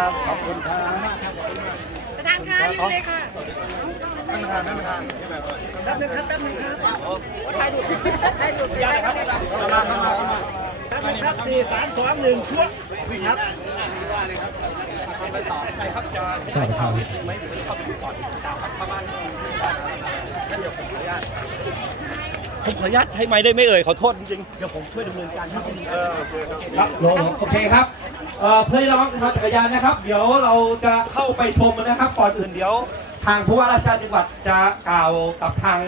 ครับขอบคุณครับประธานค่ะนี่เลยค่ะท่านประธานท่านประธานแป๊บนึงครับแป๊บนึงครับโอ้ถ่ายรูถ่ายรูปได้ครับเข้ามาเข้ามาเข้ามาแป๊บนึงครับสี่สามสองหนึ่งชั่ววิ่งครับใครครับจะใช่ครับไม่หรือเข้าไปก่อนตามครับเข้าบ้านท่านเดี๋ยวผมขออนุญาต ผมขออนุญาตใช้ไม้ได้ไหม่เอ่ยขอโทษจริงๆเดี๋ยวผมช่วยดำเนินการให้เออโอเคครับครับลงโอเคครับเอ่อเพื่อนน้องมาจักรยานนะครับ เดี๋ยวเราจะเข้าไปชมนะครับก่อนอื่นเดี๋ยว ทางผู้ว่าราชการจังหวัดจะกล่าวกับทาง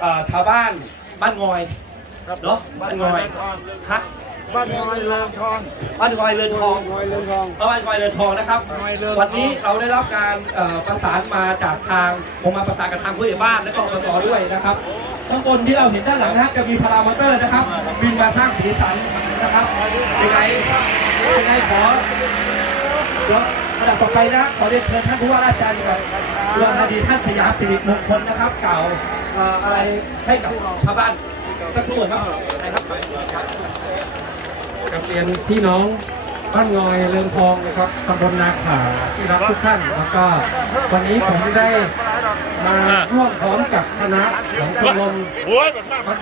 เอ่อชาวบ้านบ้านงอยเนาะบ้านงอยฮะบ้านงอยเริงทองบ้านงอยเรือนทองงอยเริงทองเออบ้านงอยเรือนทองนะครับงอยเรือนทองวันนี้เราได้รับการเอ่อประสานมาจากทางผมมาประสานกับทางผู้ใหญ่บ้านและก็อบตด้วยนะครับ ข้างบนที่เราเห็นด้านหลังนะครับจะมีพารามอเตอร์นะครับ บินมาสร้างสีสันนะครับยังไงยังไงขอเดี๋ยวระดับต่อไปนะขอเรียนเชิญท่านผู้ว่าราชการจังหวัดอุดรธานีท่านสยามสิริมงคลนะครับกล่าวอะไรให้กับชาวบ้านสักครู่ครับครับกับเรียนพี่น้อง บ้านงอยเรืองทองนะครับตำบลนาขาที่รักทุกท่านแล้วก็วันนี้ผมได้มาร่วมพร้อมกับคณะของชมรมรถ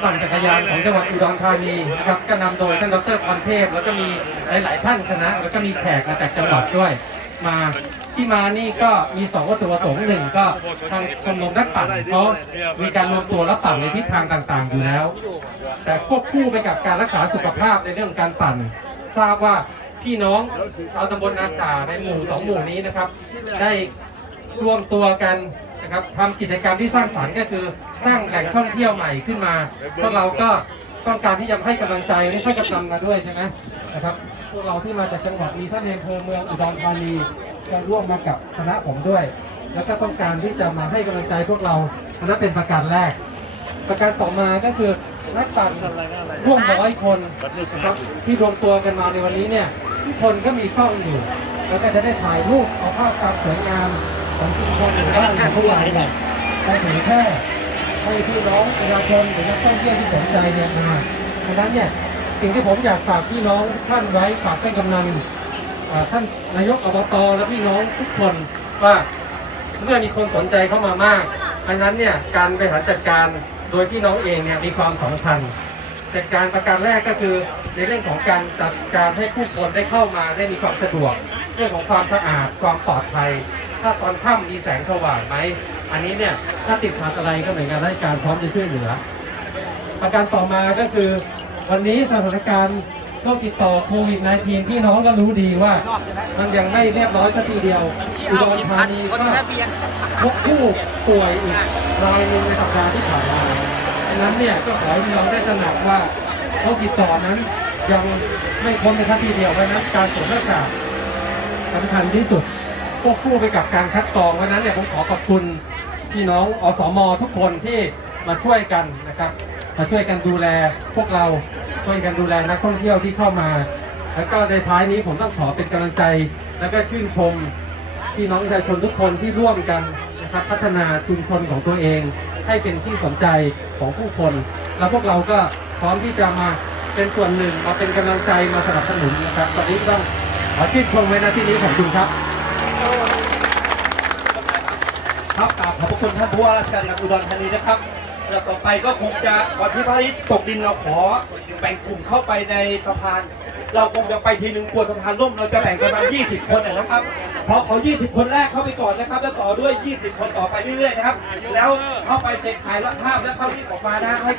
ปั่นจักรยานของจังหวัดอุดรธานีนะครับก็นำโดยท่านดรพรเทพ แล้วก็มีหลาย ๆ ท่านคณะ แล้วก็มีแขกมาจากจังหวัดด้วยมาที่มานี่ก็มีสองวัตถุประสงค์หนึ่งก็ทางชมรมนักปั่นเขามีการรวมตัวและปั่นในทิศทางต่างๆอยู่แล้ว แต่ควบคู่ไปกับการรักษาสุขภาพในเรื่องการปั่น ทราบว่า พี่น้องชาวตำบลนาจ่าในหมู่สองหมู่นี้นะครับ ได้รวมตัวกันนะครับทำกิจกรรมที่สร้างสรรค์ก็คือสร้างแหล่งท่องเที่ยวใหม่ขึ้นมาพวกเราก็ต้องการที่จะให้กำลังใจและให้กำลังมาด้วยใช่ไหมนะครับพวกเราที่มาจากจังหวัดมีท่านในอำเภอเมืองอุดรธานีก็ร่วมมากับคณะผมด้วย แล้วก็ต้องการที่จะมาให้กำลังใจพวกเราคณะเป็นประการแรก ประการต่อมาก็คือนักปั่นร่วมร้อยคนนะครับที่รวมตัวกันมาในวันนี้เนี่ย ทุกคนก็มีกล้องอยู่แล้วก็จะได้ถ่ายรูปเอาภาพความสวยงามของชุมชนหรือบ้านของพวกเราเนี่ยไปเผยแพร่ให้พี่น้องประชาชนหรือนักท่องเที่ยวที่สนใจเนี่ยมาดังนั้นเนี่ยสิ่งที่ผมอยากฝากพี่น้องทุกท่านไว้ฝากท่านกำนันอ่าท่านนายกอบตและพี่น้องทุกคนว่าเมื่อมีคนสนใจเข้ามามากอันนั้นเนี่ยการบริหารจัดการโดยพี่น้องเองเนี่ยมีความสำคัญ จัดการประการแรกก็คือ ในเรื่องของการจัดการให้ผู้คนได้เข้ามาได้มีความสะดวก เรื่องของความสะอาดความปลอดภัย ถ้าตอนค่ำมีแสงสว่างไหมอันนี้เนี่ยถ้าติดขัดอะไรก็หน่วยงานราชการพร้อมจะช่วยเหลือ ประการต่อมาก็คือ วันนี้สถานการณ์โรคติดต่อโควิด -19 พี่น้องก็รู้ดีว่า มันยังไม่เรียบร้อยสักทีเดียวอุดรธานีก็พบผู้ป่วยอีกรายหนึ่งในสัปดาห์ที่ผ่านมาดัง นั้นเนี่ยก็ขอให้พี่น้องได้ตระหนักว่าโรคติดต่อนั้นยังไม่พ้นในทันทีเดียวเพราะนั้นการสวมหน้ากากสำคัญที่สุดควบคู่ไปกับการคัดกรองเพราะนั้นเนี่ยผมขอขอบคุณพี่น้องอสมทุกคนที่มาช่วยกันนะครับ มาช่วยกันดูแลพวกเราช่วยกันดูแลนักท่องเที่ยวที่เข้ามา แล้วก็ในท้ายนี้ผมต้องขอเป็นกำลังใจ แล้วก็ชื่นชมพี่น้องประชาชนทุกคนที่ร่วมกัน นะครับพัฒนาชุมชนของตัวเอง ให้เป็นที่สนใจของผู้คน แล้วพวกเราก็พร้อมที่จะมาเป็นส่วนหนึ่งมาเป็นกำลังใจมาสนับสนุนนะครับตอนนี้ต้องขอชื่นชมไว้นะที่นี้ขอบคุณครับครับกราบขอบพระคุณท่านผู้ว่าราชการจังหวัดอุดรธานีนะครับลำดับต่อไปก็คงจะวันที่พระอาทิตย์ตกดินเราขอแบ่งกลุ่มเข้าไปในสะพาน เราคงจะไปทีหนึ่งกลัวสะพานล่มเราจะแบ่งกันมา 20 คนนะครับ เพราะเขา 20 คนแรกเข้าไปก่อนนะครับ แล้วต่อด้วย 20 คนต่อไปเรื่อยๆนะครับ แล้วเข้าไปเซ็จขายรับภาพแล้วเข้าที่ออกมานะให้